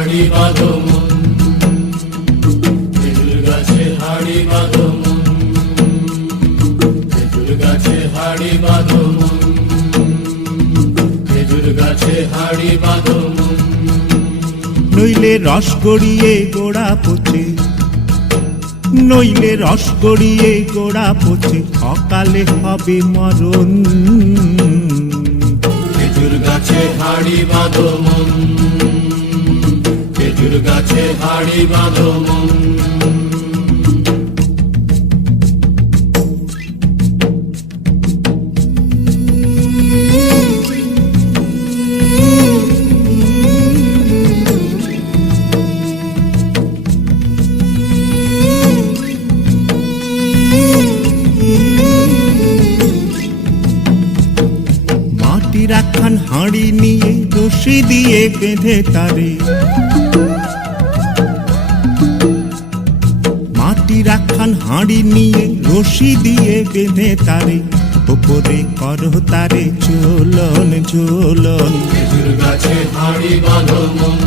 হাড়ি বাঁধো মন, খেজুর গাছে হাড়ি বাঁধো মন, খেজুর গাছে হাড়ি বাঁধো মন, খেজুর গাছে হাড়ি বাঁধো মন। নইলে রস গড়িয়ে গোড়া পচে, নইলে রস গড়িয়ে গোড়া পচে, অকালে হবে মরণ। খেজুর গাছে হাড়ি বাঁধো মন, খেজুর গাছে হাড়ি বাঁধো মন। মাটির একখান হাঁড়ি নিয়ে রশি দিয়ে বেঁধে তারে, মাটির একখান হাঁড়ি নিয়ে রশি দিয়ে বেঁধে তারে, ওপরে করো তারে ঝোলন ঝোলন। খেজুর গাছে হাড়ি বাঁধো মন,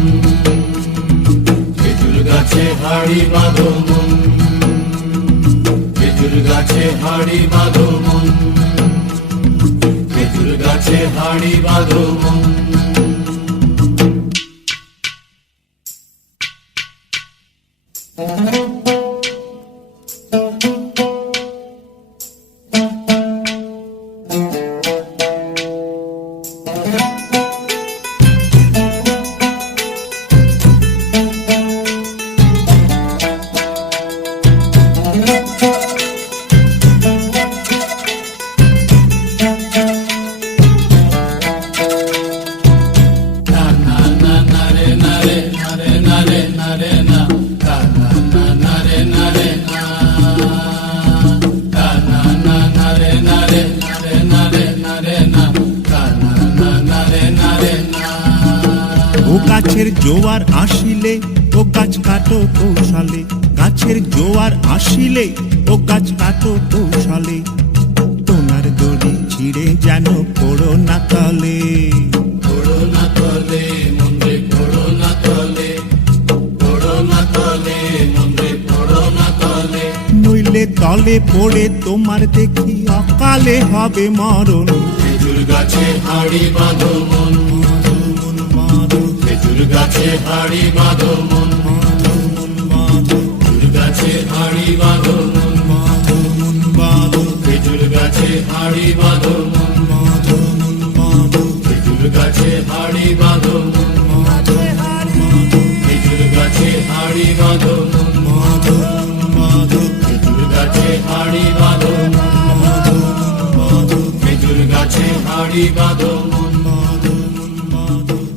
খেজুর গাছে হাড়ি বাঁধো মন, খেজুর গাছে হাড়ি বাঁধো মন, খেজুর গাছে হাড়ি বাঁধো মন। ও গাছের জোয়ার আসিলে ও গাছ কাটো কৌশলে, গাছের জোয়ার আসিলে ও গাছ কাটো কৌশলে, তোমার দড়ি ছিঁড়ে যেন পড়ো না তলে। পড়ো না তলে মন্দিরে, পড়ো না তলে, পড়ো না তলে মন্দিরে, পড়ো না তলে। নইলে তলে পড়ে তোমার দেখি অকালে হবে মরণ। খেজুর গাছে হাড়ি বাঁধো মন, খেজুর গাছে হাড়ি বাঁধো মন, খেজুর গাছে হাড়ি বাঁধো মন, খেজুর গাছে হাড়ি বাঁধো মন, খেজুর গাছে হাড়ি বাঁধো মন, খেজুর গাছে হাড়ি বাঁধো মন, খেজুর গাছে হাড়ি বাঁধো মন, খেজুর গাছে হাড়ি বাঁধো মন,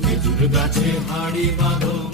খেজুর গাছে হাড়ি বাঁধো।